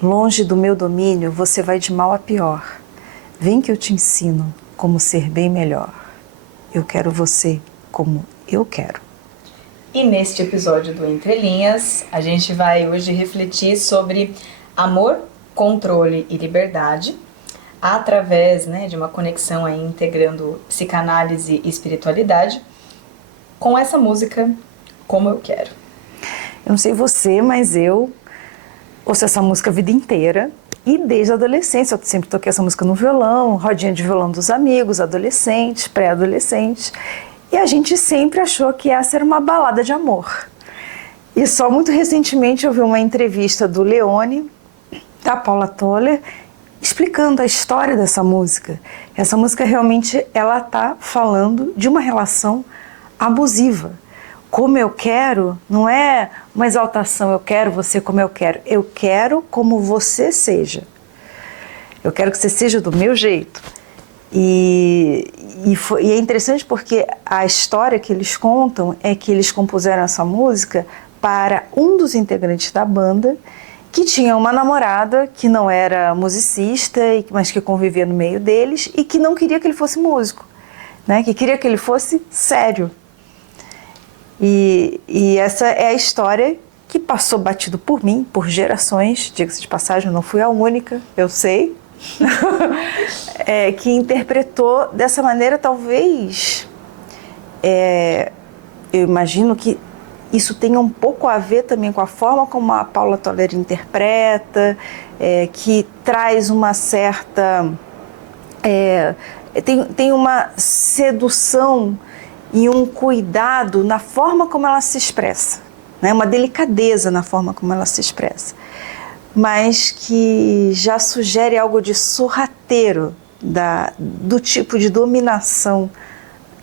Longe do meu domínio, você vai de mal a pior. Vem que eu te ensino como ser bem melhor. Eu quero você como eu quero. E neste episódio do Entre Linhas, a gente vai hoje refletir sobre amor, controle e liberdade, através, de uma conexão aí integrando psicanálise e espiritualidade, com essa música Como Eu Quero. Eu não sei você, mas eu ouço essa música a vida inteira e desde a adolescência. Eu sempre toquei essa música no violão, rodinha de violão dos amigos, adolescentes, pré-adolescentes. E a gente sempre achou que essa era uma balada de amor. E só muito recentemente eu vi uma entrevista do Leone, da Paula Toller, explicando a história dessa música. Essa música realmente ela está falando de uma relação abusiva. Como eu quero não é uma exaltação, eu quero você como eu quero como você seja. Eu quero que você seja do meu jeito. E é interessante porque a história que eles contam é que eles compuseram essa música para um dos integrantes da banda que tinha uma namorada que não era musicista, mas que convivia no meio deles e que não queria que ele fosse músico, né? Que queria que ele fosse sério. E essa é a história que passou batido por mim, por gerações, diga-se de passagem, eu não fui a única, eu sei, que interpretou dessa maneira, talvez, eu imagino que isso tenha um pouco a ver também com a forma como a Paula Toller interpreta, que traz uma certa... tem uma sedução e um cuidado na forma como ela se expressa, né? Uma delicadeza na forma como ela se expressa, mas que já sugere algo de sorrateiro do tipo de dominação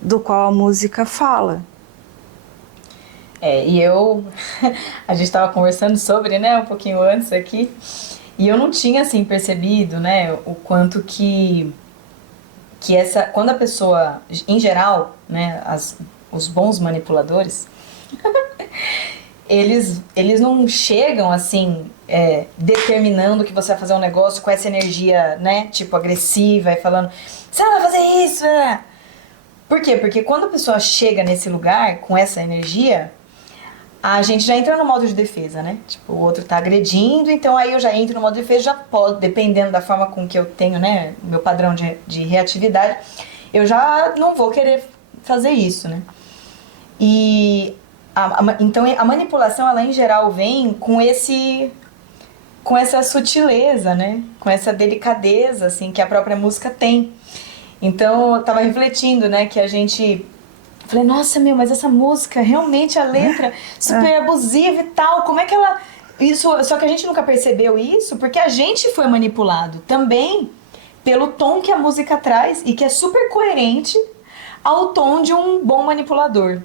do qual a música fala. A gente estava conversando sobre, um pouquinho antes aqui, e eu não tinha, assim, percebido, o quanto que quando a pessoa, em geral, os bons manipuladores, eles não chegam, assim, determinando que você vai fazer um negócio com essa energia, tipo, agressiva e falando, você não vai fazer isso, Por quê? Porque quando a pessoa chega nesse lugar com essa energia, a gente já entra no modo de defesa, Tipo, o outro tá agredindo, então aí eu já entro no modo de defesa, já posso, dependendo da forma com que eu tenho, meu padrão de reatividade, eu já não vou querer fazer isso, E então a manipulação, ela em geral vem com essa sutileza, com essa delicadeza, assim, que a própria música tem. Então eu tava refletindo, que a gente... Falei, nossa, mas essa música, realmente a letra super abusiva e tal, como é que ela... Só que a gente nunca percebeu isso porque a gente foi manipulado também pelo tom que a música traz e que é super coerente ao tom de um bom manipulador,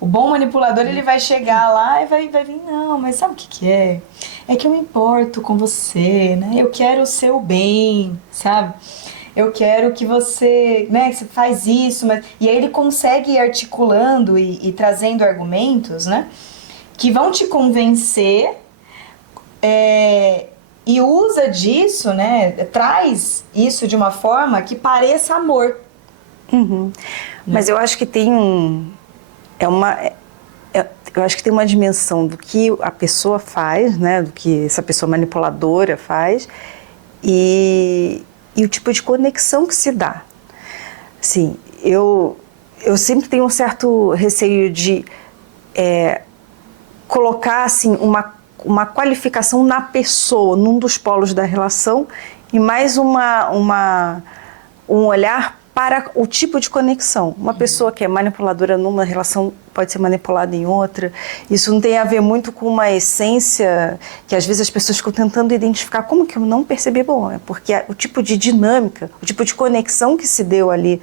O bom manipulador, ele vai chegar lá e vai vir, não, mas sabe o que é? É que eu me importo com você, Eu quero o seu bem, sabe? Eu quero que você, você faz isso, e aí ele consegue ir articulando e trazendo argumentos, que vão te convencer, e usa disso, traz isso de uma forma que pareça amor. Uhum. Mas eu acho que tem eu acho que tem uma dimensão do que a pessoa faz, do que essa pessoa manipuladora faz, e o tipo de conexão que se dá. Assim, eu sempre tenho um certo receio de colocar assim, uma qualificação na pessoa, num dos polos da relação, e mais um olhar para o tipo de conexão. Uma pessoa que é manipuladora numa relação pode ser manipulada em outra. Isso não tem a ver muito com uma essência que às vezes as pessoas ficam tentando identificar. Como que eu não percebi? Bom, é porque o tipo de dinâmica, o tipo de conexão que se deu ali,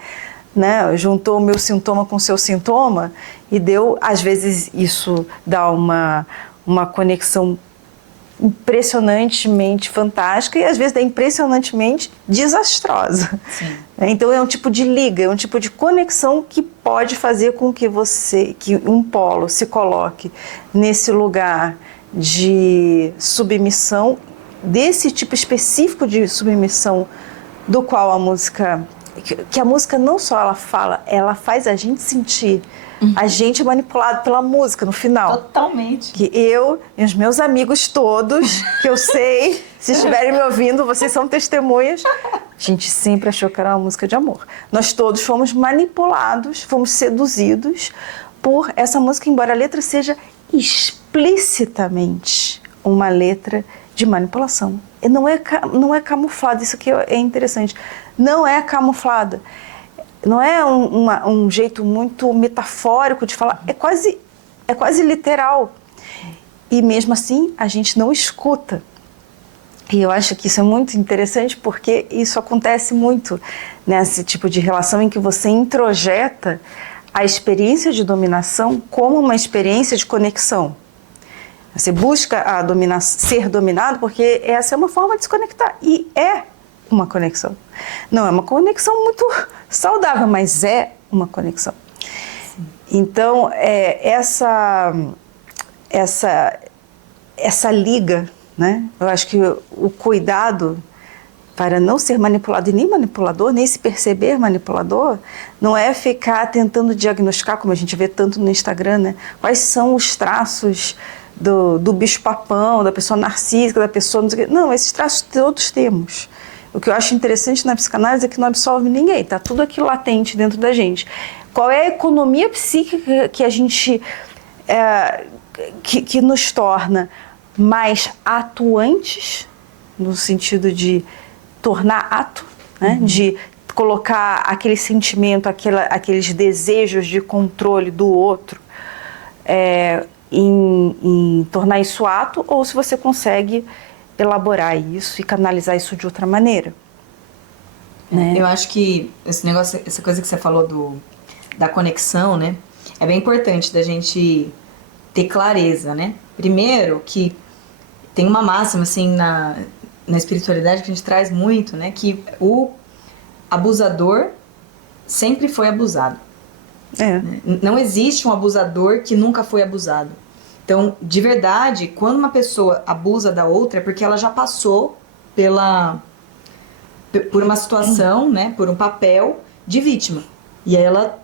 juntou o meu sintoma com o seu sintoma e deu, às vezes isso dá uma conexão impressionantemente fantástica e às vezes é impressionantemente desastrosa. Sim. Então é um tipo de liga, é um tipo de conexão que pode fazer com que um polo se coloque nesse lugar de submissão desse tipo específico de submissão do qual a música... Que a música não só ela fala, ela faz a gente sentir. A gente é manipulado pela música no final. Totalmente. Que eu e os meus amigos todos, que eu sei, se estiverem me ouvindo, vocês são testemunhas, a gente sempre achou que era uma música de amor. Nós todos fomos manipulados, fomos seduzidos por essa música, embora a letra seja explicitamente uma letra de manipulação. E não é camuflada, isso aqui é interessante. Não é camuflada. Não é um jeito muito metafórico de falar, é quase literal. E mesmo assim, a gente não escuta. E eu acho que isso é muito interessante porque isso acontece muito nesse tipo de relação em que você introjeta a experiência de dominação como uma experiência de conexão. Você busca ser dominado porque essa é uma forma de se conectar. E é uma conexão. Não é uma conexão muito saudável, mas é uma conexão. Sim. Então, essa liga, né? Eu acho que o cuidado para não ser manipulado e nem manipulador, nem se perceber manipulador, não é ficar tentando diagnosticar, como a gente vê tanto no Instagram, né? Quais são os traços do bicho-papão, da pessoa narcísica, da pessoa... Não, esses traços todos temos. O que eu acho interessante na psicanálise é que não absolve ninguém, está tudo aqui latente dentro da gente. Qual é a economia psíquica que a gente... que nos torna mais atuantes, no sentido de tornar ato, né? De colocar aquele sentimento, aqueles desejos de controle do outro, em tornar isso ato, ou se você consegue elaborar isso e canalizar isso de outra maneira. Né? Eu acho que esse negócio, essa coisa que você falou da conexão, né? É bem importante da gente ter clareza, né? Primeiro que tem uma máxima assim na espiritualidade que a gente traz muito, né? Que o abusador sempre foi abusado. Não existe um abusador que nunca foi abusado. Então, de verdade, quando uma pessoa abusa da outra é porque ela já passou por uma situação, né? Por um papel de vítima. E aí ela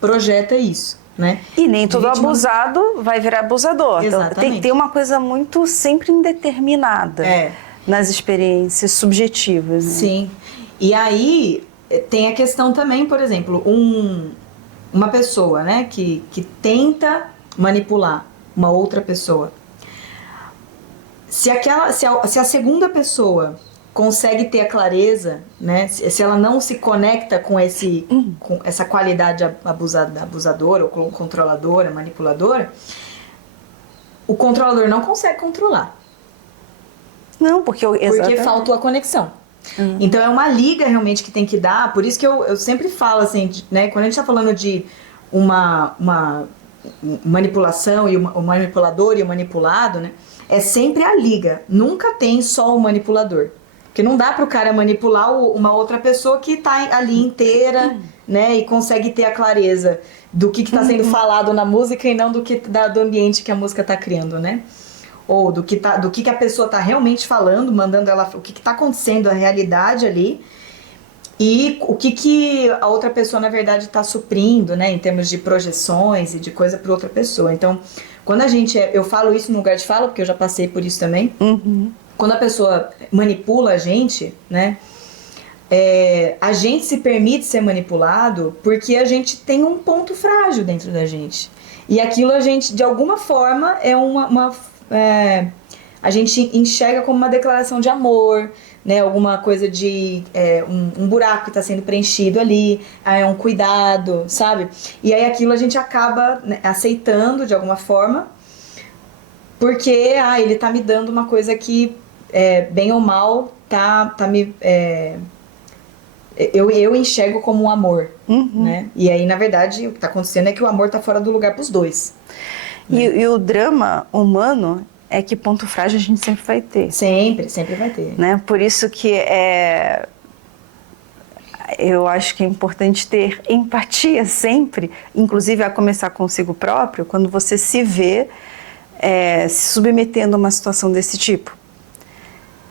projeta isso. Né? E nem todo abusado vai virar abusador. Exatamente. Então, tem que ter uma coisa muito sempre indeterminada nas experiências subjetivas. Né? Sim. E aí tem a questão também, por exemplo, uma pessoa, né, que tenta manipular uma outra pessoa. Se a segunda pessoa consegue ter a clareza, né? Se ela não se conecta com essa qualidade abusadora, ou controladora, manipuladora, o controlador não consegue controlar. Não, porque faltou a conexão. Então é uma liga realmente que tem que dar. Por isso que eu sempre falo assim, né? Quando a gente está falando de uma manipulação e o manipulador e o manipulado, né? É sempre a liga. Nunca tem só o manipulador. Porque não dá para o cara manipular uma outra pessoa que está ali inteira, né? E consegue ter a clareza do que está sendo falado na música e não do ambiente que a música está criando, né? Ou do que a pessoa está realmente falando, mandando ela... O que está acontecendo, a realidade ali. E o que a outra pessoa, na verdade, está suprindo, né? Em termos de projeções e de coisa para outra pessoa. Então, quando eu falo isso no lugar de fala, porque eu já passei por isso também. Quando a pessoa manipula a gente, né? A gente se permite ser manipulado porque a gente tem um ponto frágil dentro da gente. E aquilo a gente, de alguma forma, a gente enxerga como uma declaração de amor, né? Alguma coisa de um buraco que está sendo preenchido ali, é um cuidado, sabe? E aí aquilo a gente acaba, né, aceitando de alguma forma, porque ele tá me dando uma coisa que, bem ou mal, tá me... eu enxergo como um amor, né? E aí, na verdade, o que tá acontecendo é que o amor tá fora do lugar pros dois. Né? E o drama humano é que ponto frágil a gente sempre vai ter. Sempre vai ter. Né? Por isso que eu acho que é importante ter empatia sempre, inclusive a começar consigo próprio, quando você se vê se submetendo a uma situação desse tipo.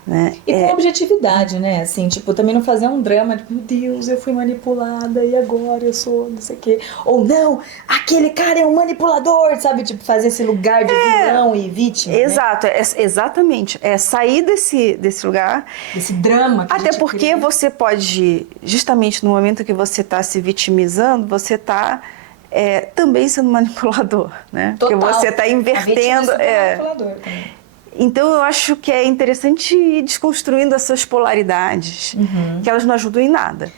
né? E com objetividade, né? Assim, tipo, também não fazer um drama de, meu Deus, eu fui manipulada e agora eu sou não sei o quê. Ou não, aquele cara é um manipulador, sabe? Tipo, fazer esse lugar de vilão e vítima, Exato, exatamente. É sair desse lugar. Esse drama que a Até gente porque cria. você pode, justamente no momento que você está se vitimizando, você está também sendo manipulador, né? Total. Porque você está invertendo. A vítima é super manipulador também. Então eu acho que é interessante ir desconstruindo essas polaridades, que elas não ajudam em nada.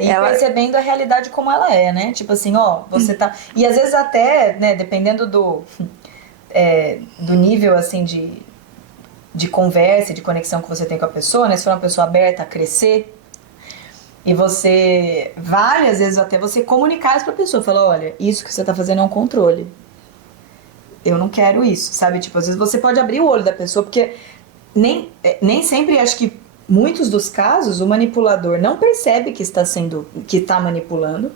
E percebendo a realidade como ela é, né? Tipo assim, ó, você tá... E às vezes até, né, dependendo do nível, assim, de conversa, de conexão que você tem com a pessoa, né? Se for uma pessoa aberta a crescer, e você, várias vezes até você comunicar isso pra pessoa, falar, olha, isso que você tá fazendo é um controle. Eu não quero isso, sabe? Tipo, às vezes você pode abrir o olho da pessoa, porque nem sempre, acho que muitos dos casos, o manipulador não percebe que está manipulando,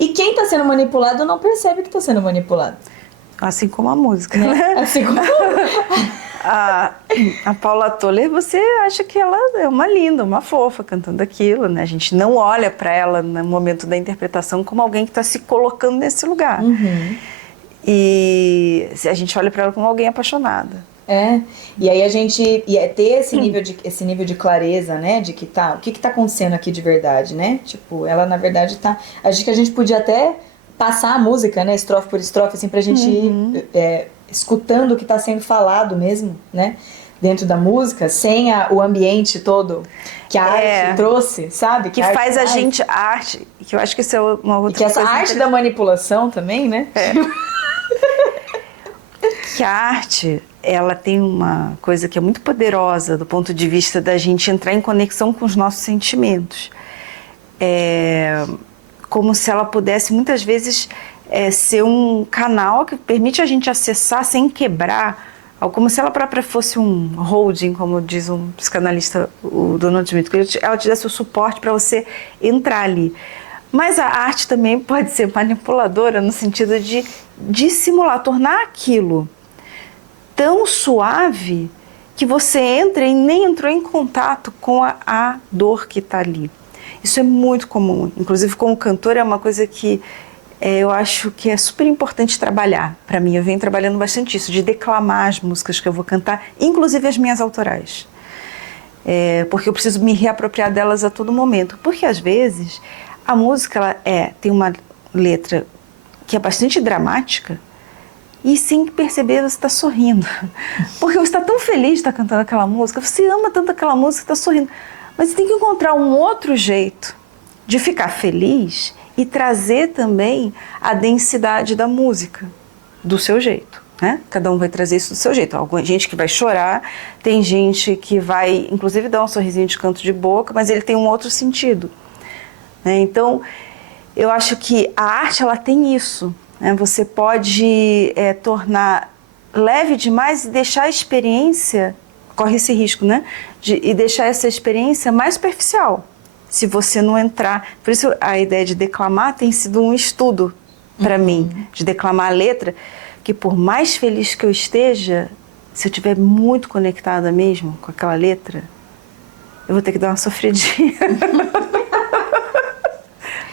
e quem está sendo manipulado não percebe que está sendo manipulado. Assim como a música, né? Assim como... A Paula Toller, você acha que ela é uma linda, uma fofa cantando aquilo, né? A gente não olha para ela no momento da interpretação como alguém que está se colocando nesse lugar. E a gente olha para ela como alguém apaixonada. E aí a gente ter esse nível de clareza, né, de que o que tá acontecendo aqui de verdade, né? Tipo, ela na verdade tá... Acho que a gente podia até passar a música, né, estrofe por estrofe, assim, pra gente ir escutando o que tá sendo falado mesmo, né? Dentro da música, sem o ambiente todo que a arte trouxe, sabe? Que faz a gente... A arte, que eu acho que isso é uma outra coisa. Que essa arte da manipulação também, né? Que a arte, ela tem uma coisa que é muito poderosa do ponto de vista da gente entrar em conexão com os nossos sentimentos. Como se ela pudesse, muitas vezes, ser um canal que permite a gente acessar sem quebrar, como se ela própria fosse um holding, como diz um psicanalista, o Donald Smith, que ela te desse o suporte para você entrar ali. Mas a arte também pode ser manipuladora no sentido de dissimular, tornar aquilo tão suave que você entra e nem entrou em contato com a dor que está ali. Isso é muito comum, inclusive como cantora é uma coisa que eu acho que é super importante trabalhar. Para mim, eu venho trabalhando bastante isso, de declamar as músicas que eu vou cantar, inclusive as minhas autorais. Porque eu preciso me reapropriar delas a todo momento. Porque às vezes a música ela tem uma letra que é bastante dramática, e sem perceber você está sorrindo. Porque você está tão feliz de estar cantando aquela música, você ama tanto aquela música, está sorrindo. Mas você tem que encontrar um outro jeito de ficar feliz e trazer também a densidade da música, do seu jeito, né? Cada um vai trazer isso do seu jeito. Tem gente que vai chorar, tem gente que vai, inclusive, dar um sorrisinho de canto de boca, mas ele tem um outro sentido, né? Então, eu acho que a arte, ela tem isso. Você pode tornar leve demais e deixar a experiência, corre esse risco, né? E deixar essa experiência mais superficial, se você não entrar. Por isso a ideia de declamar tem sido um estudo para mim, de declamar a letra, que por mais feliz que eu esteja, se eu estiver muito conectada mesmo com aquela letra, eu vou ter que dar uma sofridinha.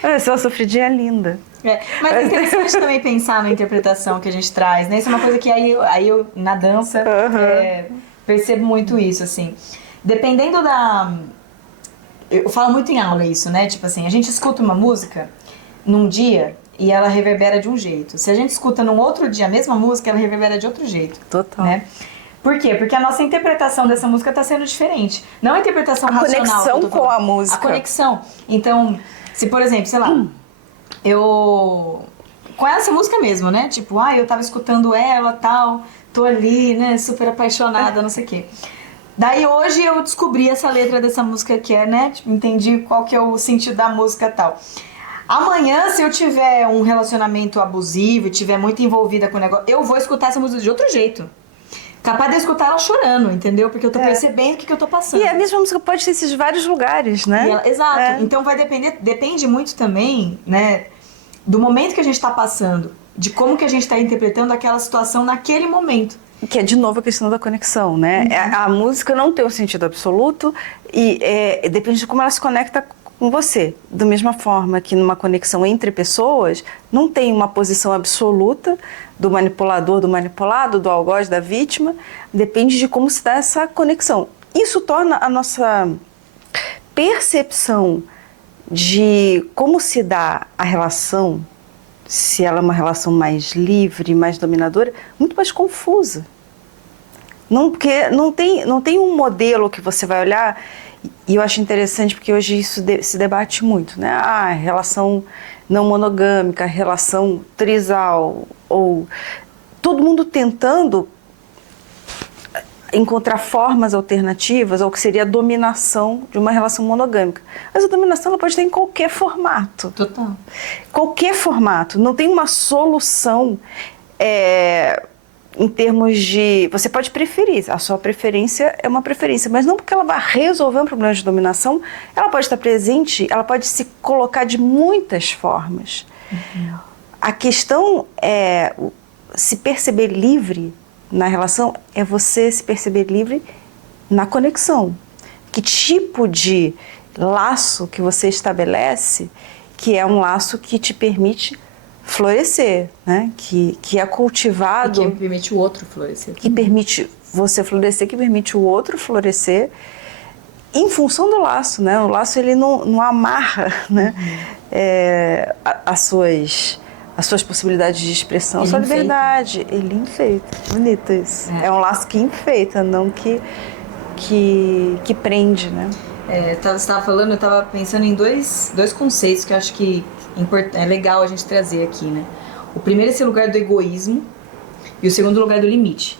Essa sofridinha é linda. Mas é interessante também pensar na interpretação que a gente traz, né? Isso é uma coisa que aí eu na dança, percebo muito isso, assim. Dependendo da... Eu falo muito em aula isso, né? Tipo assim, a gente escuta uma música num dia e ela reverbera de um jeito. Se a gente escuta num outro dia a mesma música, ela reverbera de outro jeito. Total. Né? Por quê? Porque a nossa interpretação dessa música está sendo diferente. Não a interpretação racional. A conexão com a música. A conexão. Então, se por exemplo, sei lá, com essa música mesmo, né? Tipo, eu tava escutando ela, tal, tô ali, né, super apaixonada, não sei o quê. Daí hoje eu descobri essa letra dessa música que né, tipo, entendi qual que é o sentido da música e tal. Amanhã, se eu tiver um relacionamento abusivo e tiver muito envolvida com o negócio, eu vou escutar essa música de outro jeito. Capaz de eu escutar ela chorando, entendeu? Porque eu tô percebendo o que eu tô passando. E a mesma música pode ter esses vários lugares, né? Exato. Então depende muito também, né, do momento que a gente tá passando, de como que a gente tá interpretando aquela situação naquele momento. que é de novo a questão da conexão, né? A música não tem um sentido absoluto e depende de como ela se conecta com você. Da mesma forma que numa conexão entre pessoas, não tem uma posição absoluta do manipulador, do manipulado, do algoz, da vítima, depende de como se dá essa conexão. Isso torna a nossa percepção de como se dá a relação, se ela é uma relação mais livre, mais dominadora, muito mais confusa. Porque não tem um modelo que você vai olhar, e eu acho interessante porque hoje isso se debate muito, né? Relação não monogâmica, relação trisal, ou todo mundo tentando encontrar formas alternativas ao que seria a dominação de uma relação monogâmica. Mas a dominação ela pode ter em qualquer formato. Total. Qualquer formato. Não tem uma solução em termos de... Você pode preferir, a sua preferência é uma preferência, mas não porque ela vai resolver um problema de dominação, ela pode estar presente, ela pode se colocar de muitas formas. A questão é se perceber livre na relação, é você se perceber livre na conexão. Que tipo de laço que você estabelece, que é um laço que te permite florescer, né? Que é cultivado... E que permite o outro florescer. Que permite você florescer, que permite o outro florescer, em função do laço, né? O laço, ele não amarra, né? As suas possibilidades de expressão, a sua liberdade. Ele enfeita. Bonito isso. É um laço que enfeita, não que prende, né? Você estava falando, eu estava pensando em dois conceitos que eu acho que é legal a gente trazer aqui, né? O primeiro é esse lugar do egoísmo e o segundo lugar do limite.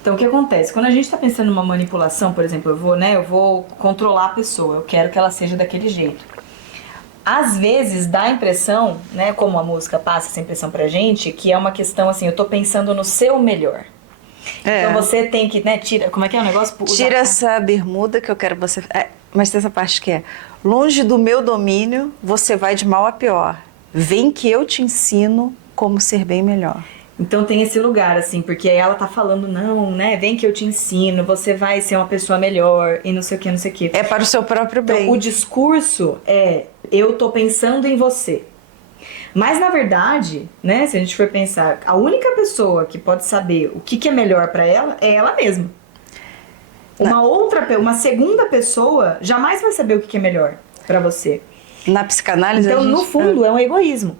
Então, o que acontece? Quando a gente está pensando numa manipulação, por exemplo, eu vou controlar a pessoa, eu quero que ela seja daquele jeito. Às vezes dá a impressão, né, como a música passa essa impressão pra gente, que é uma questão assim, eu tô pensando no seu melhor. Então você tem que, né, como é que é o negócio? Tira essa bermuda que eu quero você... mas tem essa parte que longe do meu domínio, você vai de mal a pior. Vem que eu te ensino como ser bem melhor. Então tem esse lugar, assim, porque aí ela tá falando, não, né, vem que eu te ensino, você vai ser uma pessoa melhor e não sei o que, não sei o que. É para o seu próprio bem. Então, o discurso eu tô pensando em você. Mas, na verdade, né, se a gente for pensar, a única pessoa que pode saber o que é melhor pra ela é ela mesma. Uma segunda pessoa jamais vai saber o que é melhor pra você. Na psicanálise, então, no fundo, é um egoísmo.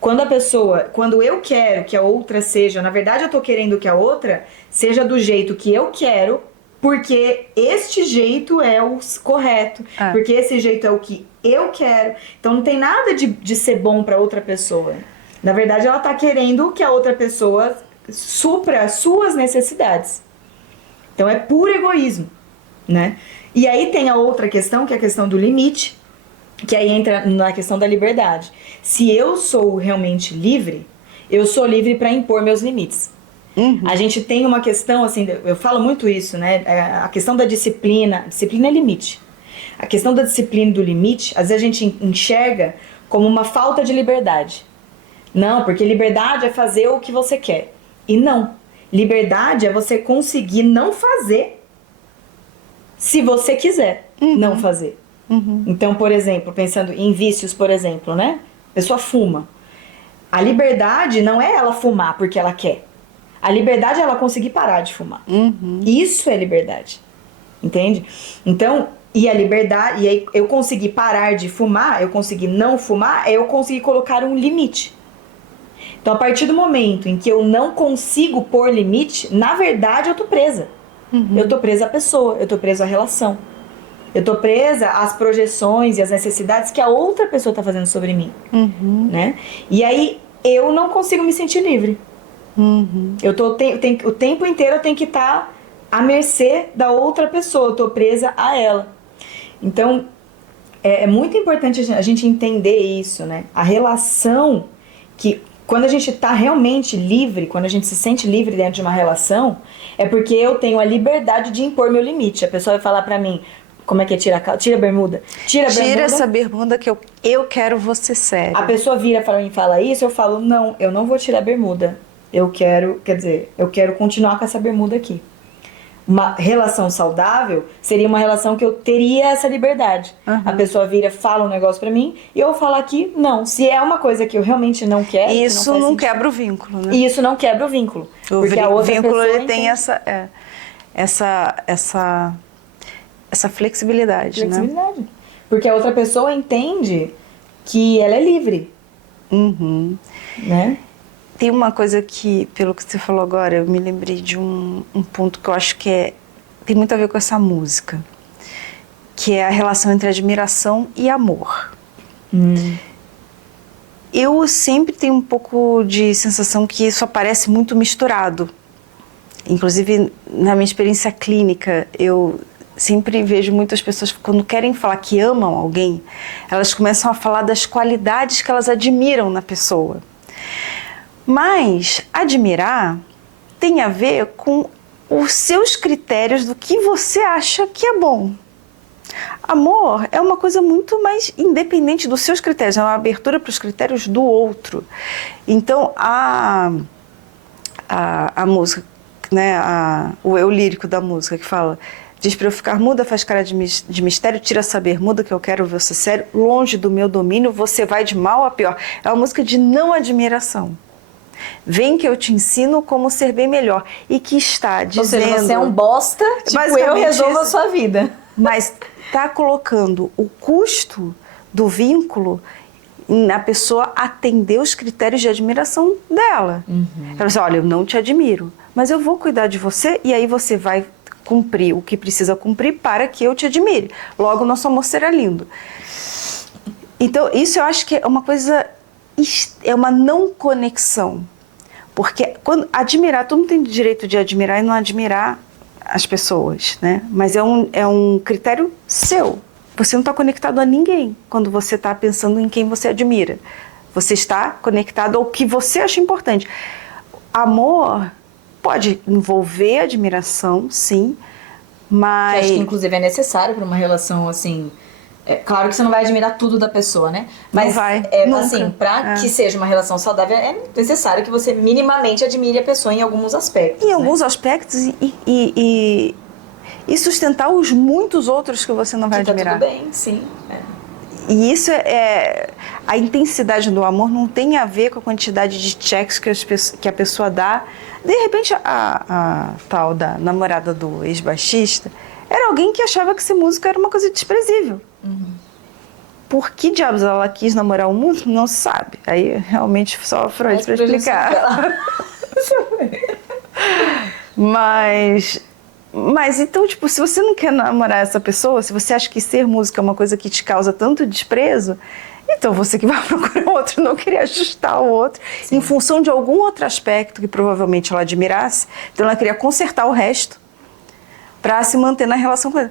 Quando eu quero que a outra seja, na verdade eu tô querendo que a outra seja do jeito que eu quero, porque este jeito é o correto, porque esse jeito é o que eu quero. Então não tem nada de ser bom pra outra pessoa. Na verdade ela tá querendo que a outra pessoa supra as suas necessidades. Então é puro egoísmo, né? E aí tem a outra questão, que é a questão do limite, que aí entra na questão da liberdade. Se eu sou realmente livre, eu sou livre para impor meus limites. A gente tem uma questão, assim, eu falo muito isso, né? A questão da disciplina é limite. A questão da disciplina e do limite, às vezes a gente enxerga como uma falta de liberdade. Não, porque liberdade é fazer o que você quer. E não. Liberdade é você conseguir não fazer se você quiser não fazer. Então, por exemplo, pensando em vícios, por exemplo, né? A pessoa fuma. A liberdade não é ela fumar porque ela quer. A liberdade é ela conseguir parar de fumar. Isso é liberdade. Entende? Então, e a liberdade, e aí eu conseguir parar de fumar, eu conseguir não fumar, é eu conseguir colocar um limite. Então, a partir do momento em que eu não consigo pôr limite, na verdade eu tô presa. Eu tô presa à pessoa, eu tô presa à relação. Eu tô presa às projeções e às necessidades que a outra pessoa tá fazendo sobre mim, né? E aí eu não consigo me sentir livre. Eu tô o tempo inteiro eu tenho que estar à mercê da outra pessoa, eu tô presa a ela. Então é muito importante a gente entender isso, né? A relação que quando a gente tá realmente livre, quando a gente se sente livre dentro de uma relação, é porque eu tenho a liberdade de impor meu limite. A pessoa vai falar pra mim, como é que é tira a bermuda? Tira essa bermuda que eu quero você sério. A pessoa vira pra mim e fala isso, eu falo, não, eu não vou tirar a bermuda. eu quero continuar com essa bermuda aqui. Uma relação saudável seria uma relação que eu teria essa liberdade. A pessoa vira, fala um negócio pra mim, e eu falar aqui, não. Se é uma coisa que eu realmente não quero... Isso não quebra o vínculo, né? E isso não quebra o vínculo. Porque a outra vínculo ele tem entende. essa flexibilidade, né? Porque a outra pessoa entende que ela é livre. Né? Tem uma coisa que, pelo que você falou agora, eu me lembrei de um ponto que eu acho que tem muito a ver com essa música, que é a relação entre admiração e amor. Eu sempre tenho um pouco de sensação que isso aparece muito misturado. Inclusive, na minha experiência clínica, eu sempre vejo muitas pessoas, quando querem falar que amam alguém, elas começam a falar das qualidades que elas admiram na pessoa. Mas admirar tem a ver com os seus critérios do que você acha que é bom. Amor é uma coisa muito mais independente dos seus critérios, é uma abertura para os critérios do outro. Então, a música, né, o eu lírico da música que fala: diz pra eu ficar muda, faz cara de mistério, tira essa bermuda que eu quero ver você sério, longe do meu domínio, você vai de mal a pior. É uma música de não admiração. Vem que eu te ensino como ser bem melhor. E que está dizendo... Ou seja, você é um bosta, tipo, eu resolvo a sua vida. Mas está colocando o custo do vínculo na pessoa atender os critérios de admiração dela. Ela diz, olha, eu não te admiro, mas eu vou cuidar de você e aí você vai cumprir o que precisa cumprir para que eu te admire. Logo, nosso amor será lindo. Então, isso eu acho que é uma coisa... É uma não conexão. Porque quando admirar, todo mundo tem direito de admirar e não admirar as pessoas, né? Mas é um critério seu. Você não está conectado a ninguém quando você está pensando em quem você admira. Você está conectado ao que você acha importante. Amor pode envolver admiração, sim, mas... Que acho que, inclusive, é necessário para uma relação, assim... É claro que você não vai admirar tudo da pessoa, né? Mas, não vai, assim, para que seja uma relação saudável, é necessário que você minimamente admire a pessoa em alguns aspectos. Em alguns aspectos e sustentar os muitos outros que você não vai admirar. Tá tudo bem, sim. E isso a intensidade do amor não tem a ver com a quantidade de checks que a pessoa dá. De repente, a tal da namorada do ex-baixista era alguém que achava que ser música era uma coisa desprezível. Por que diabos ela quis namorar o mundo? Não se sabe. Aí realmente só Freud para explicar. Mas então, tipo, se você não quer namorar essa pessoa, se você acha que ser música é uma coisa que te causa tanto desprezo, então você que vai procurar outro, não queria ajustar o outro, sim, em função de algum outro aspecto que provavelmente ela admirasse, então ela queria consertar o resto para se manter na relação com ela.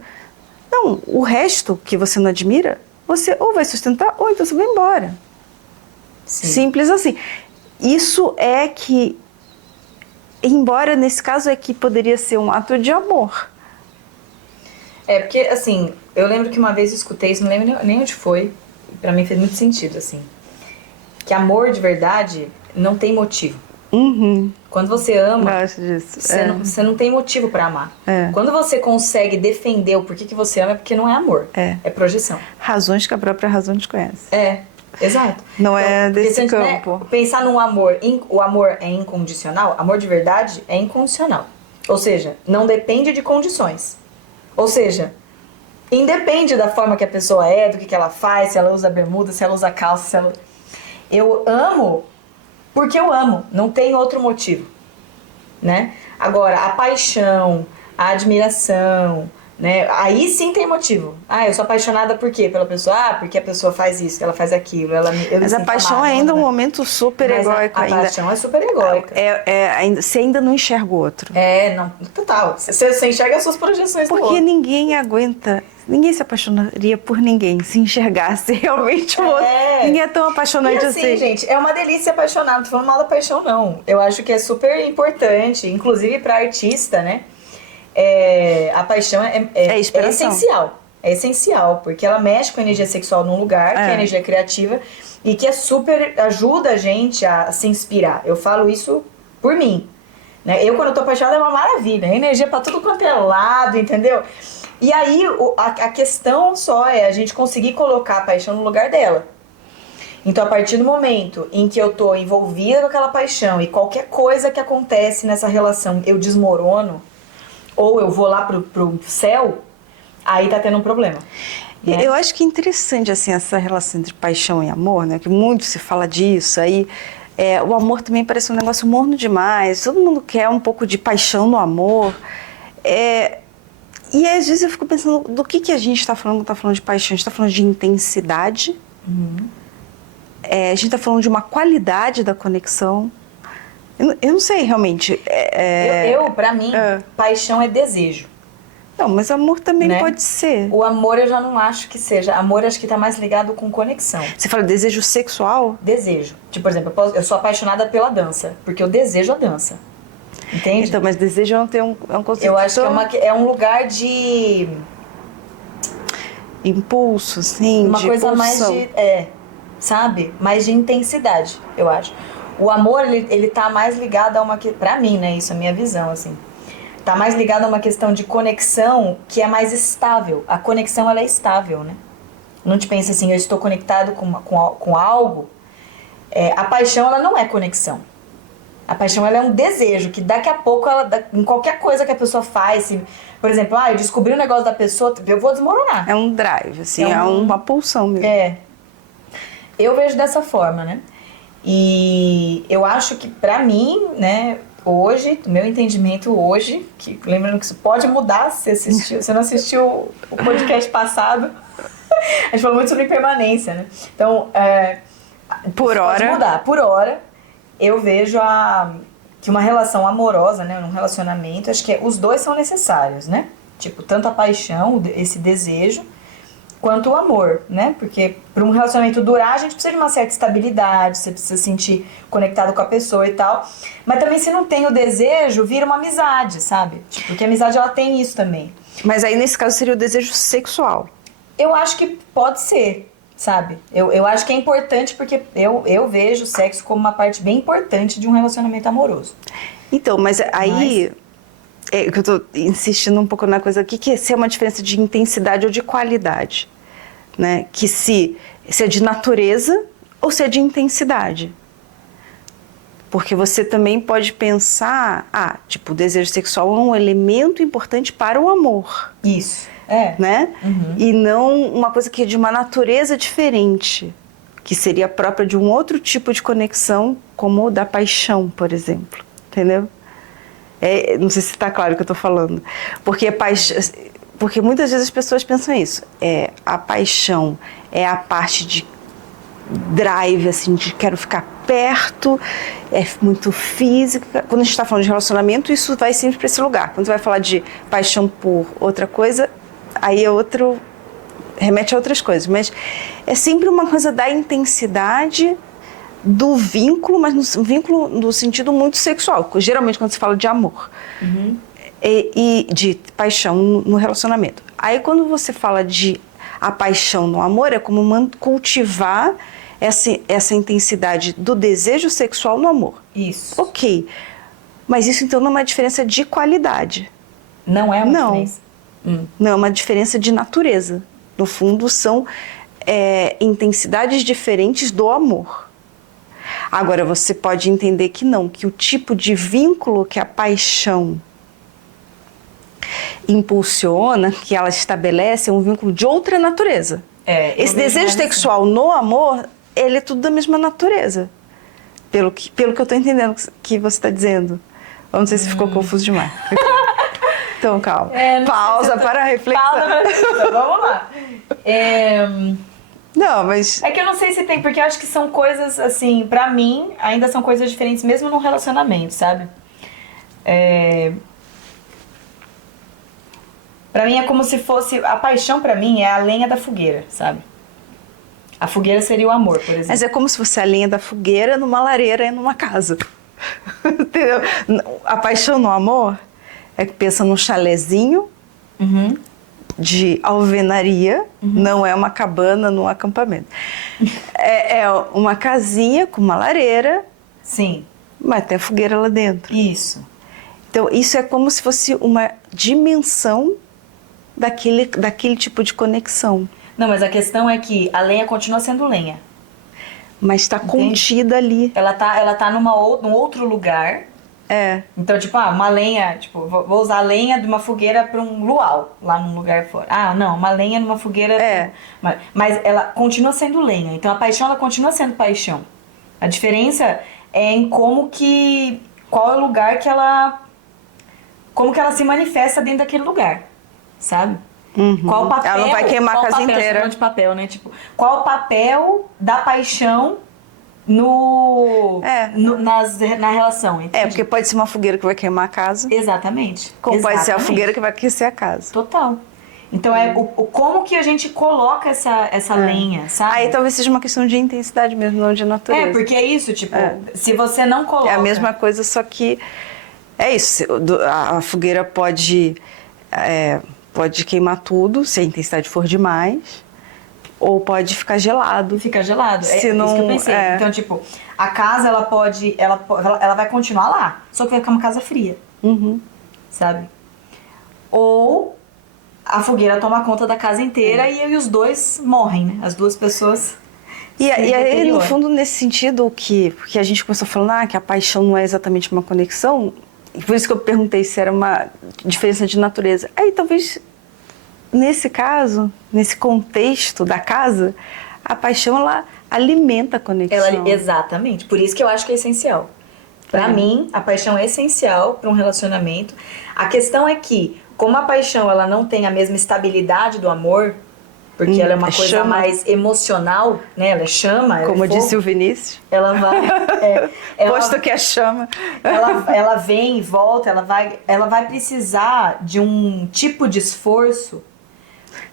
Não, o resto que você não admira, você ou vai sustentar ou então você vai embora. Sim. Simples assim. Isso é que, embora nesse caso é que poderia ser um ato de amor. Porque assim, eu lembro que uma vez eu escutei isso, não lembro nem onde foi, pra mim fez muito sentido, assim, que amor de verdade não tem motivo. Quando você ama, você não tem motivo pra amar. Quando você consegue defender o porquê que você ama, é porque não é amor, é projeção. Razões que a própria razão desconhece. Exato. Não é desse campo. Né, pensar num amor, o amor é incondicional, amor de verdade é incondicional. Ou seja, não depende de condições. Ou seja, independe da forma que a pessoa é, do que ela faz, se ela usa bermuda, se ela usa calça, se ela... Eu amo porque eu amo, não tem outro motivo, né? Agora, a paixão, a admiração, né? Aí sim tem motivo. Eu sou apaixonada por quê? Pela pessoa? Porque a pessoa faz isso, ela faz aquilo. Mas a paixão é ainda um momento super egóico. A paixão é super egóica. Você ainda não enxerga o outro. Não, total. Você enxerga as suas projeções do outro. Porque ninguém aguenta, ninguém se apaixonaria por ninguém se enxergasse realmente o outro. Ninguém é tão apaixonante assim. Gente, é uma delícia ser apaixonado. Não tô falando mal da paixão, não. Eu acho que é super importante, inclusive pra artista, né? A paixão é essencial. É essencial, porque ela mexe com a energia sexual num lugar, que é a energia criativa, e que super ajuda a gente a se inspirar. Eu falo isso por mim. Né? Eu, quando eu tô apaixonada, é uma maravilha. É energia pra tudo quanto é lado, entendeu? E aí, a questão só é a gente conseguir colocar a paixão no lugar dela. Então, a partir do momento em que eu tô envolvida com aquela paixão e qualquer coisa que acontece nessa relação eu desmorono, ou eu vou lá pro céu, aí tá tendo um problema. Né? Eu acho que é interessante, assim, essa relação entre paixão e amor, né? Que muito se fala disso, aí... o amor também parece um negócio morno demais, todo mundo quer um pouco de paixão no amor. E às vezes eu fico pensando, do que a gente está falando quando está falando de paixão? A gente está falando de intensidade, a gente está falando de uma qualidade da conexão. Eu não sei realmente. Pra mim, paixão é desejo. Não, mas amor também né? pode ser. O amor eu já não acho que seja. Amor acho que tá mais ligado com conexão. Você fala desejo sexual? Desejo. Tipo, por exemplo, eu sou apaixonada pela dança, porque eu desejo a dança. Entende? Então, mas desejo não tem um conceito. Eu acho que é um lugar de... impulso, assim, uma de coisa pulsão. mais de... sabe? Mais de intensidade, eu acho. O amor, ele tá mais ligado a uma... Pra mim, né? Isso é a minha visão, assim. Tá mais ligado a uma questão de conexão que é mais estável. A conexão, ela é estável, né? Não te pensa assim, eu estou conectado com algo. A paixão, ela não é conexão. A paixão, ela é um desejo, que daqui a pouco, em qualquer coisa que a pessoa faz, por exemplo, eu descobri um negócio da pessoa, eu vou desmoronar. É um drive, assim, é uma pulsão mesmo. Eu vejo dessa forma, né? E eu acho que pra mim, né, hoje, do meu entendimento hoje, que lembrando que isso pode mudar, se você não assistiu o podcast passado, a gente falou muito sobre impermanência, né? Então, por hora. Pode mudar. Por hora, eu vejo que uma relação amorosa, né, um relacionamento, acho que os dois são necessários, né? Tipo, tanto a paixão, esse desejo, quanto o amor, né? Porque para um relacionamento durar, a gente precisa de uma certa estabilidade, você precisa se sentir conectado com a pessoa e tal. Mas também se não tem o desejo, vira uma amizade, sabe? Tipo, porque a amizade, ela tem isso também. Mas aí, nesse caso, seria o desejo sexual. Eu acho que pode ser, sabe? Eu acho que é importante porque eu vejo o sexo como uma parte bem importante de um relacionamento amoroso. Então, mas aí... que eu tô insistindo um pouco na coisa aqui, que se é uma diferença de intensidade ou de qualidade, né? Que se é de natureza ou se é de intensidade. Porque você também pode pensar, tipo, o desejo sexual é um elemento importante para o amor. Isso, né? Uhum. E não uma coisa que é de uma natureza diferente, que seria própria de um outro tipo de conexão, como o da paixão, por exemplo, entendeu? Não sei se está claro o que eu estou falando. Porque muitas vezes as pessoas pensam isso. A paixão é a parte de drive, assim, de quero ficar perto, é muito física. Quando a gente está falando de relacionamento, isso vai sempre para esse lugar. Quando você vai falar de paixão por outra coisa, aí remete a outras coisas. Mas é sempre uma coisa da intensidade do vínculo, mas um vínculo no sentido muito sexual, geralmente quando se fala de amor. Uhum. E de paixão no relacionamento. Aí quando você fala de a paixão no amor, é como cultivar essa intensidade do desejo sexual no amor. Isso. Ok, mas isso então não é uma diferença de qualidade. Não é uma diferença? Não, é uma diferença de natureza. No fundo, são intensidades diferentes do amor. Agora, você pode entender que não, que o tipo de vínculo que a paixão impulsiona, que ela estabelece, é um vínculo de outra natureza. Esse desejo sexual no amor, ele é tudo da mesma natureza. Pelo que eu estou entendendo que você está dizendo. Eu não sei se ficou confuso demais. Então, calma. Pausa para a reflexão. Pausa para a reflexão. Vamos lá. Não, mas... É que eu não sei se tem, porque eu acho que são coisas, assim, pra mim, ainda são coisas diferentes, mesmo num relacionamento, sabe? Pra mim é como se fosse... A paixão, pra mim, é a lenha da fogueira, sabe? A fogueira seria o amor, por exemplo. Mas é como se fosse a lenha da fogueira numa lareira e numa casa. Entendeu? A paixão no amor é que pensa num chalezinho... Uhum. De alvenaria, não é uma cabana num acampamento. É uma casinha com uma lareira. Sim. mas tem a fogueira lá dentro. Isso. Então, isso é como se fosse uma dimensão daquele tipo de conexão. Não, mas a questão é que a lenha continua sendo lenha. Mas está contida ali. Ela tá num outro lugar. É. Então, tipo, uma lenha, tipo, vou usar a lenha de uma fogueira para um luau, lá num lugar fora. Ah, não, uma lenha numa fogueira... Mas ela continua sendo lenha. Então, a paixão, ela continua sendo paixão. A diferença é em qual é o lugar que ela... Como que ela se manifesta dentro daquele lugar, sabe? Uhum. Qual o papel... Ela não vai queimar a casa inteira. De papel, né? Tipo, qual o papel da paixão na relação, entende? Porque pode ser uma fogueira que vai queimar a casa. Exatamente. Como pode ser a fogueira que vai aquecer a casa. Total. Então é como que a gente coloca essa lenha, sabe? Aí talvez seja uma questão de intensidade mesmo, não de natureza. Porque é isso, tipo, se você não coloca... É a mesma coisa, só que é isso. A fogueira pode queimar tudo, se a intensidade for demais, ou pode ficar gelado. Fica gelado, se isso não, que eu pensei. Então, tipo, a casa, ela vai continuar lá, só que vai ficar uma casa fria, sabe? Ou a fogueira toma conta da casa inteira e os dois morrem, né? As duas pessoas... E aí, no fundo, nesse sentido, porque a gente começou falando que a paixão não é exatamente uma conexão, e por isso que eu perguntei se era uma diferença de natureza. Aí, talvez, nesse caso, nesse contexto da casa, a paixão, ela alimenta a conexão. Exatamente. Por isso que eu acho que é essencial. Pra mim, a paixão é essencial para um relacionamento. A questão é que, como a paixão ela não tem a mesma estabilidade do amor, porque ela é uma coisa mais emocional, né? Ela é chama, como disse o Vinícius. Ela vai... Posto que é chama. Ela vem e volta, ela vai precisar de um tipo de esforço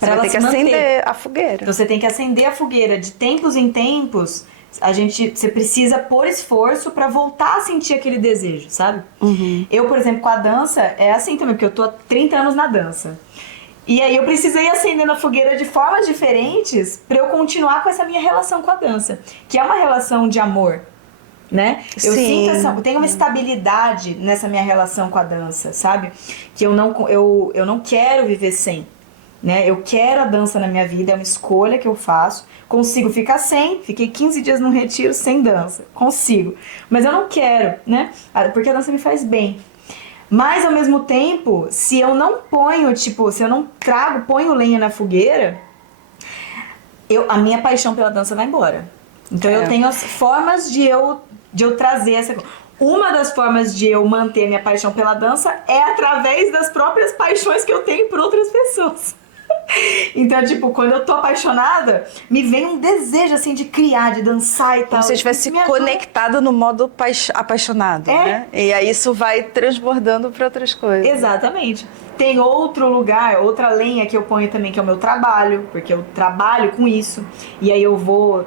para ela se manter. Você tem que acender a fogueira. Então, você tem que acender a fogueira. De tempos em tempos, você precisa pôr esforço para voltar a sentir aquele desejo, sabe? Eu, por exemplo, com a dança, é assim também, porque eu tô há 30 anos na dança. E aí eu precisei acender a fogueira de formas diferentes para eu continuar com essa minha relação com a dança, que é uma relação de amor, né? Eu sinto tenho uma estabilidade nessa minha relação com a dança, sabe? Que eu não quero viver sem, né? Eu quero a dança na minha vida, é uma escolha que eu faço. Consigo ficar sem, fiquei 15 dias num retiro sem dança, consigo. Mas eu não quero, né? Porque a dança me faz bem. Mas, ao mesmo tempo, se eu não ponho, se eu não ponho lenha na fogueira, a minha paixão pela dança vai embora. Então, eu tenho as formas de eu trazer essa... Uma das formas de eu manter minha paixão pela dança é através das próprias paixões que eu tenho por outras pessoas. Então, quando eu tô apaixonada, me vem um desejo, assim, de criar, de dançar e tal. Como se você estivesse conectada no modo apaixonado, né? E aí isso vai transbordando para outras coisas. Exatamente. Tem outro lugar, outra lenha que eu ponho também, que é o meu trabalho, porque eu trabalho com isso. E aí eu vou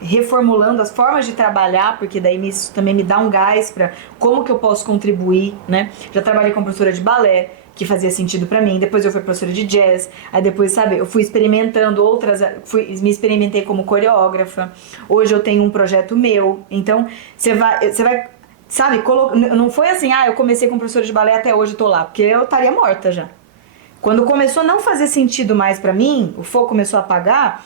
reformulando as formas de trabalhar, porque daí isso também me dá um gás para como que eu posso contribuir, né? Já trabalhei como professora de balé, que fazia sentido pra mim. Depois eu fui professora de jazz. Aí depois, eu fui experimentando me experimentei como coreógrafa. Hoje eu tenho um projeto meu. Então, você vai, sabe, não foi assim, eu comecei como professora de balé até hoje tô lá, porque eu estaria morta já. Quando começou a não fazer sentido mais pra mim, o fogo começou a apagar,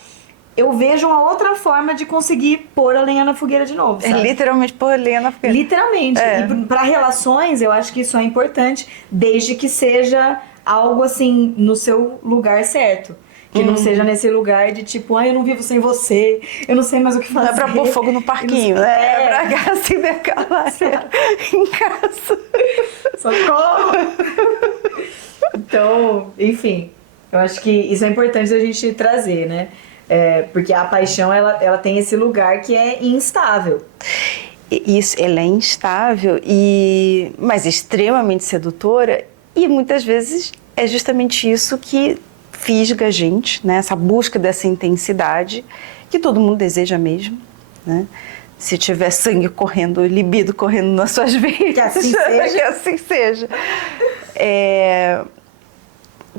eu vejo uma outra forma de conseguir pôr a lenha na fogueira de novo, sabe? Literalmente pôr a lenha na fogueira. Literalmente. E para relações, eu acho que isso é importante, desde que seja algo assim, no seu lugar certo. Que não seja nesse lugar de eu não vivo sem você, eu não sei mais o que fazer. Não é pra pôr fogo no parquinho, né? É pra acender aquela em casa. Socorro! Então, enfim, eu acho que isso é importante a gente trazer, né? Porque a paixão, ela tem esse lugar que é instável. Isso, ela é instável, mas extremamente sedutora, e muitas vezes é justamente isso que fisga a gente, né? Essa busca dessa intensidade, que todo mundo deseja mesmo, né? Se tiver sangue correndo, libido correndo nas suas veias, que assim seja. Que assim seja.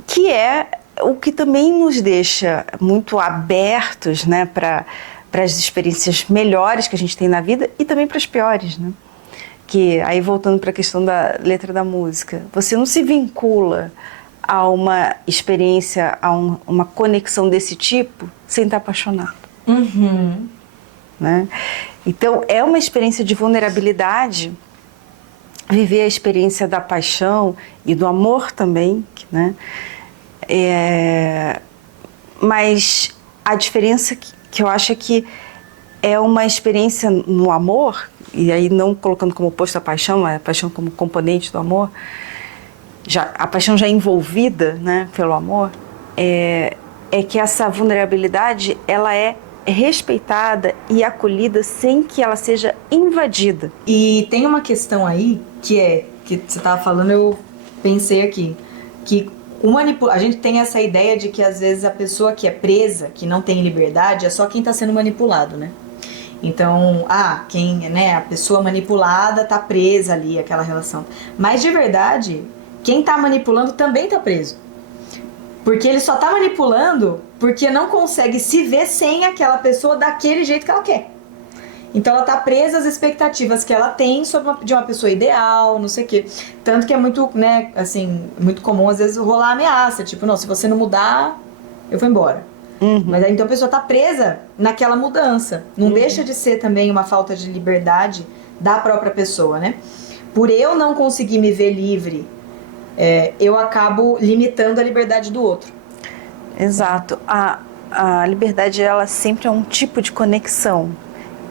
Que é o que também nos deixa muito abertos, né, para as experiências melhores que a gente tem na vida e também para as piores, né? que, aí voltando para a questão da letra da música, você não se vincula a uma experiência, a uma conexão desse tipo sem estar apaixonado. Uhum. Né? Então, é uma experiência de vulnerabilidade, viver a experiência da paixão e do amor também, né? Mas a diferença que eu acho é que é uma experiência no amor, e aí não colocando como oposto a paixão, mas a paixão como componente do amor, a paixão já envolvida, né, pelo amor, é que essa vulnerabilidade ela é respeitada e acolhida sem que ela seja invadida. E tem uma questão aí que você estava falando, eu pensei aqui, que a gente tem essa ideia de que às vezes a pessoa que é presa, que não tem liberdade, é só quem está sendo manipulado, né? Então, a pessoa manipulada está presa ali, aquela relação. Mas de verdade, quem está manipulando também está preso. Porque ele só está manipulando porque não consegue se ver sem aquela pessoa daquele jeito que ela quer. Então ela tá presa às expectativas que ela tem de uma pessoa ideal, não sei o quê. Tanto que é muito, né, assim, muito comum às vezes rolar ameaça, tipo, não, se você não mudar, eu vou embora. Mas aí então a pessoa tá presa naquela mudança. Não deixa de ser também uma falta de liberdade da própria pessoa, né? Por eu não conseguir me ver livre, eu acabo limitando a liberdade do outro. Exato. A liberdade, ela sempre é um tipo de conexão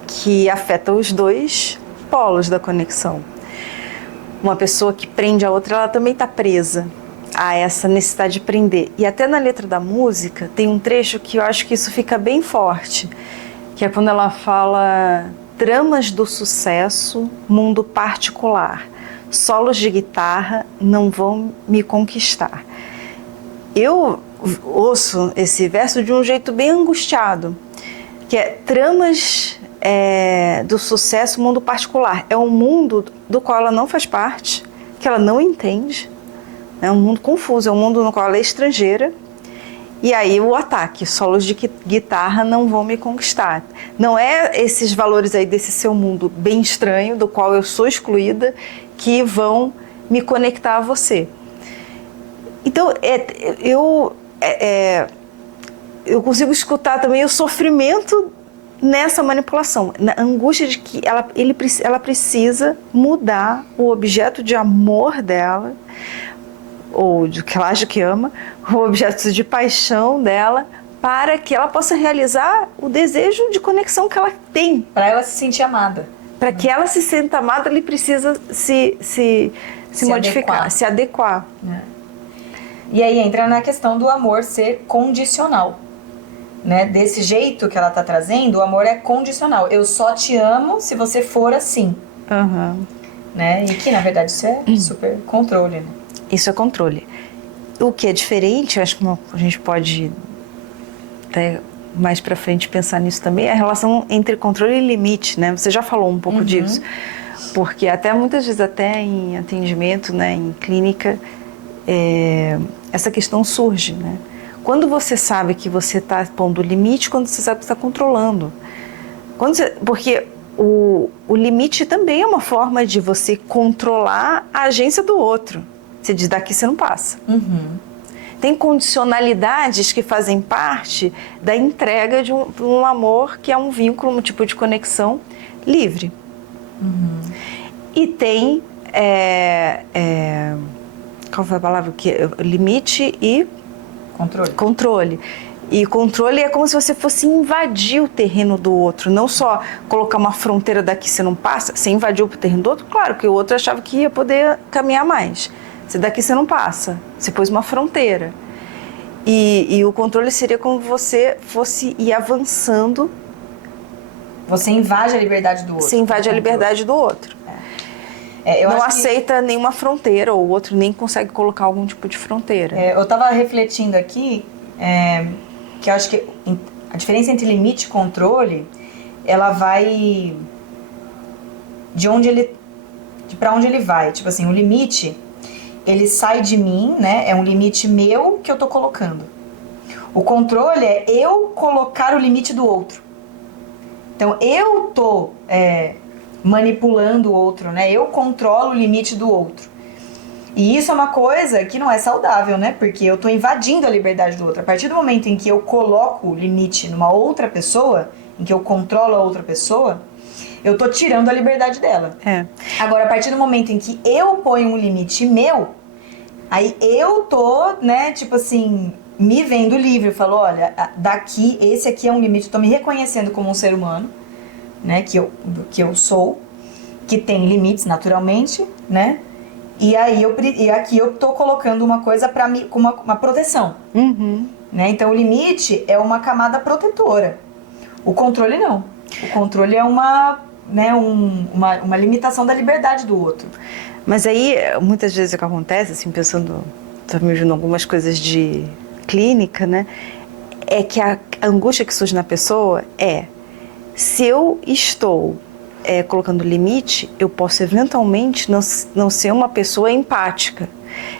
que afeta os dois polos da conexão. Uma pessoa que prende a outra, ela também está presa a essa necessidade de prender. E até na letra da música tem um trecho que eu acho que isso fica bem forte, que é quando ela fala: tramas do sucesso, mundo particular, solos de guitarra não vão me conquistar. Eu ouço esse verso de um jeito bem angustiado, que é tramas do sucesso, mundo particular. É um mundo do qual ela não faz parte, que ela não entende. É um mundo confuso, é um mundo no qual ela é estrangeira. E aí o ataque, solos de guitarra não vão me conquistar. Não é esses valores aí desse seu mundo bem estranho, do qual eu sou excluída, que vão me conectar a você. Então, eu consigo escutar também o sofrimento nessa manipulação, na angústia de que ela precisa mudar o objeto de amor dela, ou de que ela acha que ama, o objeto de paixão dela, para que ela possa realizar o desejo de conexão que ela tem. Para ela se sentir amada. Para que ela se sinta amada, ele precisa se modificar, se adequar. E aí entra na questão do amor ser condicional. Né? Desse jeito que ela tá trazendo, o amor é condicional. Eu só te amo se você for assim. Né? E que, na verdade, isso é super controle. Né? Isso é controle. O que é diferente, acho que a gente pode até mais pra frente pensar nisso também, é a relação entre controle e limite, né? Você já falou um pouco disso. Porque até muitas vezes, até em atendimento, né, em clínica, essa questão surge, né? Quando você sabe que você está pondo limite, quando você sabe que está controlando. Porque o limite também é uma forma de você controlar a agência do outro. Você diz, daqui você não passa. Tem condicionalidades que fazem parte da entrega de um amor que é um vínculo, um tipo de conexão livre. E tem... qual foi a palavra? Limite e... Controle. E controle é como se você fosse invadir o terreno do outro, não só colocar uma fronteira daqui você não passa, você invadiu o terreno do outro, claro que o outro achava que ia poder caminhar mais. Se daqui você não passa, você pôs uma fronteira. E o controle seria como você fosse ir avançando. Você invade a liberdade do outro. Você invade a liberdade do outro. Não aceita nenhuma fronteira, ou o outro nem consegue colocar algum tipo de fronteira. Eu tava refletindo aqui, que eu acho que a diferença entre limite e controle, ela vai para onde ele vai. Tipo assim, o limite, ele sai de mim, né? É um limite meu que eu tô colocando. O controle é eu colocar o limite do outro. Então, eu tô manipulando o outro, né? Eu controlo o limite do outro. E isso é uma coisa que não é saudável, né? Porque eu tô invadindo a liberdade do outro. A partir do momento em que eu coloco o limite numa outra pessoa, em que eu controlo a outra pessoa, eu tô tirando a liberdade dela. Agora, a partir do momento em que eu ponho um limite meu, aí eu tô, né, tipo assim, me vendo livre. Eu falo, olha, daqui, esse aqui é um limite, eu tô me reconhecendo como um ser humano, né, que eu sou, que tem limites naturalmente, né? E aí aqui eu tô colocando uma coisa para mim, com uma proteção. Né? Então o limite é uma camada protetora. O controle não. O controle é uma limitação da liberdade do outro. Mas aí, muitas vezes o que acontece, assim, pensando, também vendo algumas coisas de clínica, né? É que a angústia que surge na pessoa se eu estou colocando limite, eu posso eventualmente não ser uma pessoa empática.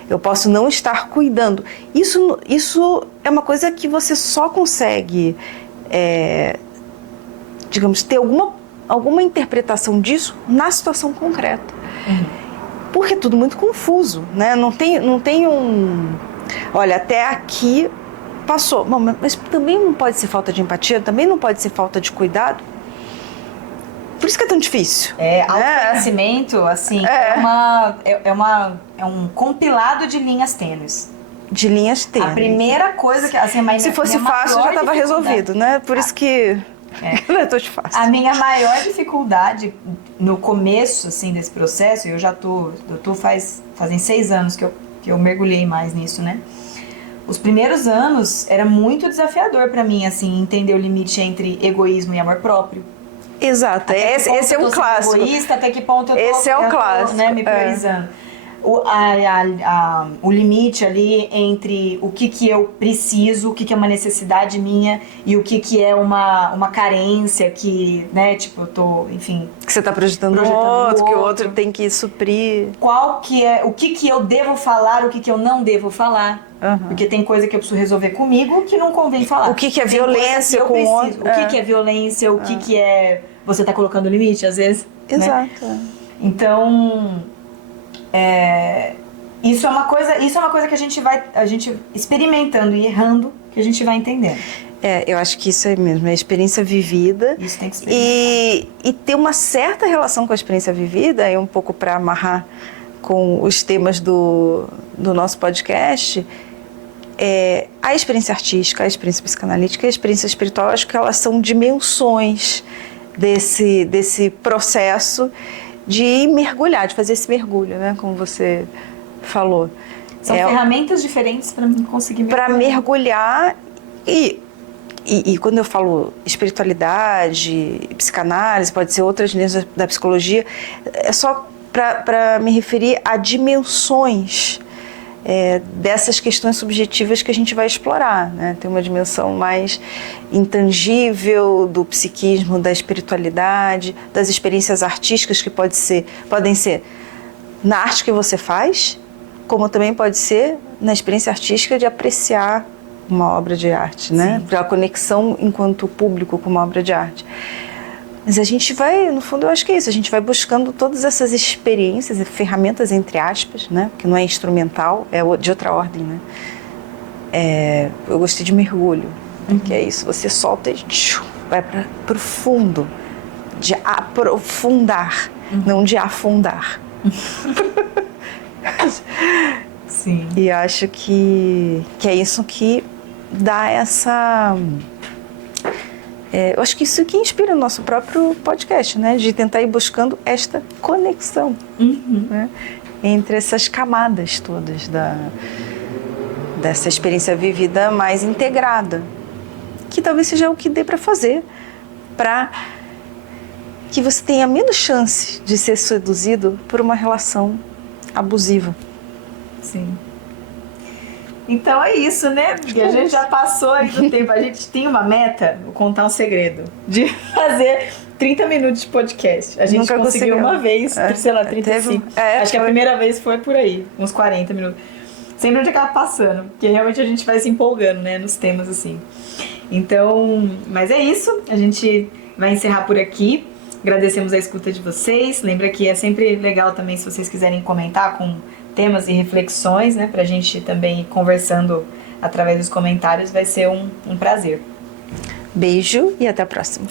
Eu posso não estar cuidando. Isso é uma coisa que você só consegue, digamos, ter alguma interpretação disso na situação concreta. Porque é tudo muito confuso, né? Não tem um... Olha, até aqui passou. Bom, mas também não pode ser falta de empatia, também não pode ser falta de cuidado. Por isso que é tão difícil. Autoconhecimento, assim, é um compilado de linhas tênues. De linhas tênues. A primeira coisa que... Assim, se fosse fácil, já estava resolvido, né? Por isso que não é tão fácil. A minha maior dificuldade no começo, assim, desse processo, eu fazem 6 anos que eu mergulhei mais nisso, né? Os primeiros anos era muito desafiador para mim, assim, entender o limite entre egoísmo e amor próprio. Exato, esse é um clássico. Egoísta, até que ponto eu tô, esse é o clássico, né, me priorizando. O limite ali entre o que eu preciso, o que é uma necessidade minha e o que é uma carência que, né, tipo, eu tô, enfim... Que você tá projetando no outro, que o outro tem que suprir. O que eu devo falar, o que eu não devo falar. Porque tem coisa que eu preciso resolver comigo que não convém falar. O que é violência com o outro. O que é violência, o que é... Você tá colocando limite, às vezes. Exato. Né? Então... Isso é uma coisa que a gente experimentando e errando, que a gente vai entendendo. Eu acho que isso é mesmo, é a experiência vivida. Isso tem que experimentar. E ter uma certa relação com a experiência vivida, um pouco para amarrar com os temas do nosso podcast, a experiência artística, a experiência psicanalítica e a experiência espiritual, acho que elas são dimensões desse processo de mergulhar, de fazer esse mergulho, né? Como você falou. São ferramentas diferentes para conseguir mergulhar. Para mergulhar e quando eu falo espiritualidade, psicanálise, pode ser outras linhas da psicologia, é só para me referir a dimensões dessas questões subjetivas que a gente vai explorar, né? Tem uma dimensão mais intangível do psiquismo, da espiritualidade, das experiências artísticas que podem ser na arte que você faz, como também pode ser na experiência artística de apreciar uma obra de arte, né? Para a conexão enquanto público com uma obra de arte. Mas a gente vai, no fundo, eu acho que é isso, a gente vai buscando todas essas experiências e ferramentas, entre aspas, né? Que não é instrumental, é de outra ordem, né? Eu gostei de mergulho, que é isso, você solta e vai para o fundo, de aprofundar, não de afundar. Sim. E acho que é isso que dá essa... eu acho que isso que inspira o nosso próprio podcast, né? De tentar ir buscando esta conexão, né? Entre essas camadas todas dessa experiência vivida mais integrada, que talvez seja o que dê para fazer para que você tenha menos chance de ser seduzido por uma relação abusiva. Sim. Então é isso, né? Porque a gente já passou aí do tempo. A gente tem uma meta, vou contar um segredo, de fazer 30 minutos de podcast. A gente nunca conseguiu uma vez, sei lá, 35. Acho que a primeira vez foi por aí, uns 40 minutos. Sempre onde acaba passando, porque realmente a gente vai se empolgando, né, nos temas assim. Então, mas é isso. A gente vai encerrar por aqui. Agradecemos a escuta de vocês. Lembra que é sempre legal também se vocês quiserem comentar com temas e reflexões, né? Pra gente também ir conversando através dos comentários, vai ser um prazer. Beijo e até a próxima.